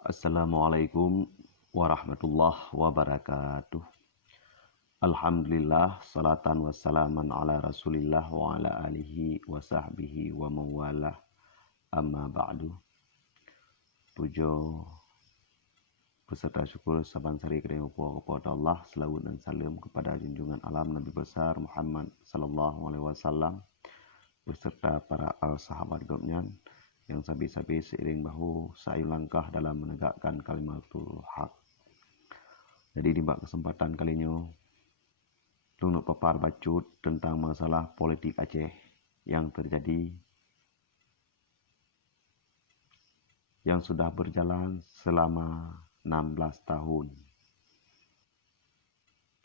Assalamualaikum warahmatullahi wabarakatuh. Alhamdulillah, salatan wassalaman ala rasulillah wa ala alihi wa sahbihi wa mawalah, amma ba'du. Pujo beserta syukur saban sari kerana kepada Allah, selawat dan salam kepada junjungan alam Nabi besar Muhammad sallallahu alaihi wasallam beserta para sahabat gobnya yang sabi-sabi seiring bahu sayu langkah dalam menegakkan kalimatul haq. Jadi di kesempatan kalinya untuk papar bacut tentang masalah politik Aceh yang terjadi, yang sudah berjalan selama 16 tahun.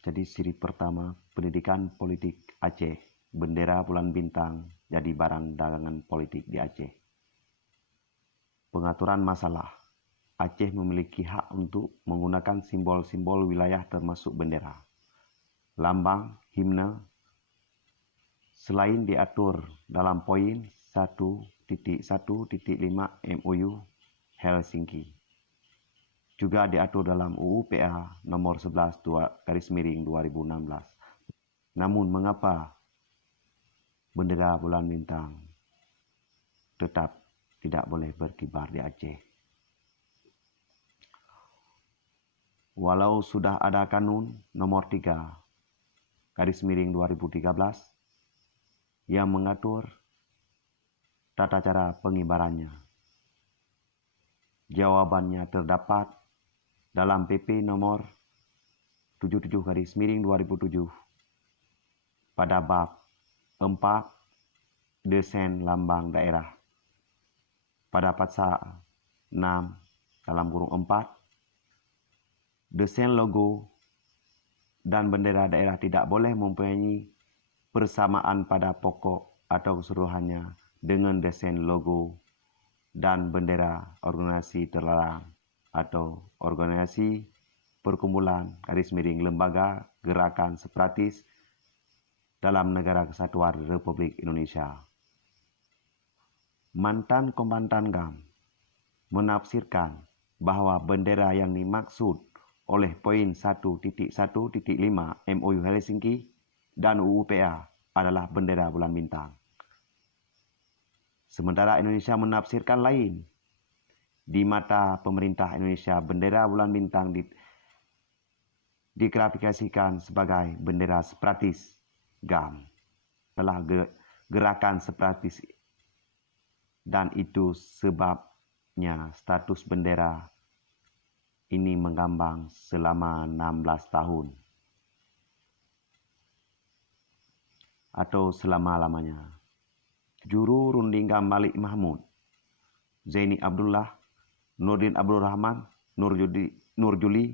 Jadi siri pertama, pendidikan politik Aceh, bendera bulan bintang jadi barang dagangan politik di Aceh. Pengaturan masalah, Aceh memiliki hak untuk menggunakan simbol-simbol wilayah termasuk bendera, lambang, himne, selain diatur dalam poin 1.1.5 MOU Helsinki. Juga diatur dalam UU PA nomor 11/2016. Namun mengapa bendera bulan bintang tetap tidak boleh berkibar di Aceh? Walau sudah ada kanun nomor 3/2013 yang mengatur tata cara pengibarannya. Jawabannya terdapat dalam PP nomor 77/2007 pada bab 4 desain lambang daerah. Pada pasal 6(4), desain logo dan bendera daerah tidak boleh mempunyai persamaan pada pokok atau keseluruhannya dengan desain logo dan bendera organisasi terlarang atau organisasi perkumpulan lembaga gerakan separatis dalam Negara Kesatuan Republik Indonesia. Mantan komandan GAM menafsirkan bahawa bendera yang dimaksud oleh poin 1.1.5 MOU Helsinki dan UU PA adalah bendera bulan bintang. Sementara Indonesia menafsirkan lain. Di mata pemerintah Indonesia, bendera bulan bintang diklasifikasikan sebagai bendera separatis GAM, telah gerakan separatis, dan itu sebabnya status bendera ini mengambang selama 16 tahun atau selama-lamanya. Juru runding GAM Malik Mahmud, Zaini Abdullah, Nurdin Abdul Rahman, Nurjuli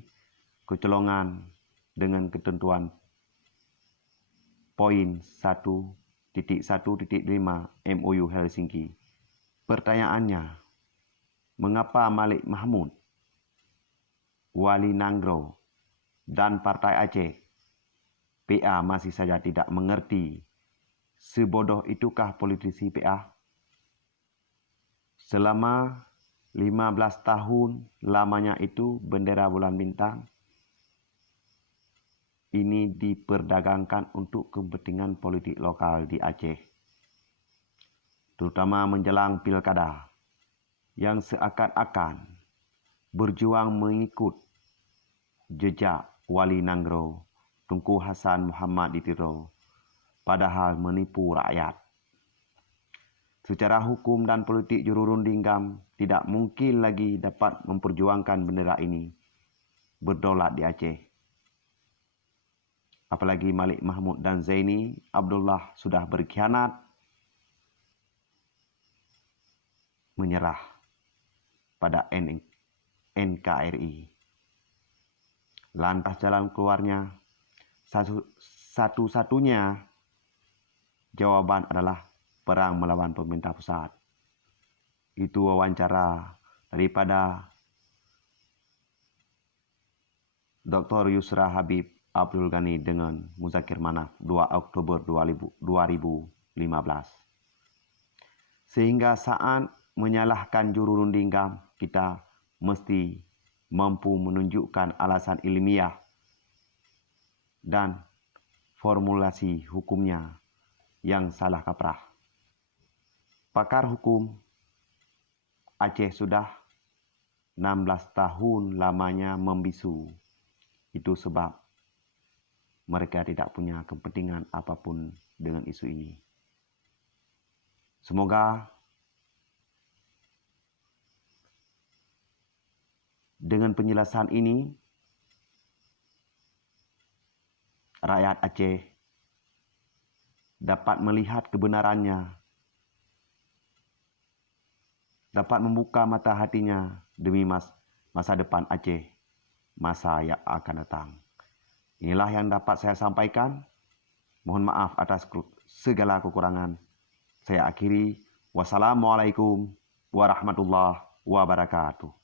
kecolongan dengan ketentuan poin 1.1.5 MOU Helsinki. Pertanyaannya, mengapa Malik Mahmud, Wali Nanggro, dan Partai Aceh PA masih saja tidak mengerti? Sebodoh itukah politisi PA? Selama 15 tahun lamanya itu bendera bulan bintang ini diperdagangkan untuk kepentingan politik lokal di Aceh, terutama menjelang pilkada, yang seakan-akan berjuang mengikut jejak Wali Nanggro Tunku Hasan Muhammad Ditiro, padahal menipu rakyat. Secara hukum dan politik, juru runding GAM tidak mungkin lagi dapat memperjuangkan bendera ini berdaulat di Aceh. Apalagi Malik Mahmud dan Zaini Abdullah sudah berkhianat, menyerah pada NKRI. Lantas jalan keluarnya satu-satunya jawaban adalah perang melawan pemerintah pusat. Itu wawancara daripada Dr. Yusra Habib Abdul Ghani dengan Muzakir Manaf 2 Oktober 2015. Sehingga saat menyalahkan juru runding GAM, kita mesti mampu menunjukkan alasan ilmiah dan formulasi hukumnya yang salah kaprah. Pakar hukum Aceh sudah 16 tahun lamanya membisu. Itu sebab mereka tidak punya kepentingan apapun dengan isu ini. Semoga dengan penjelasan ini, rakyat Aceh dapat melihat kebenarannya, dapat membuka mata hatinya demi masa depan Aceh, masa yang akan datang. Inilah yang dapat saya sampaikan. Mohon maaf atas segala kekurangan. Saya akhiri. Wassalamualaikum warahmatullahi wabarakatuh.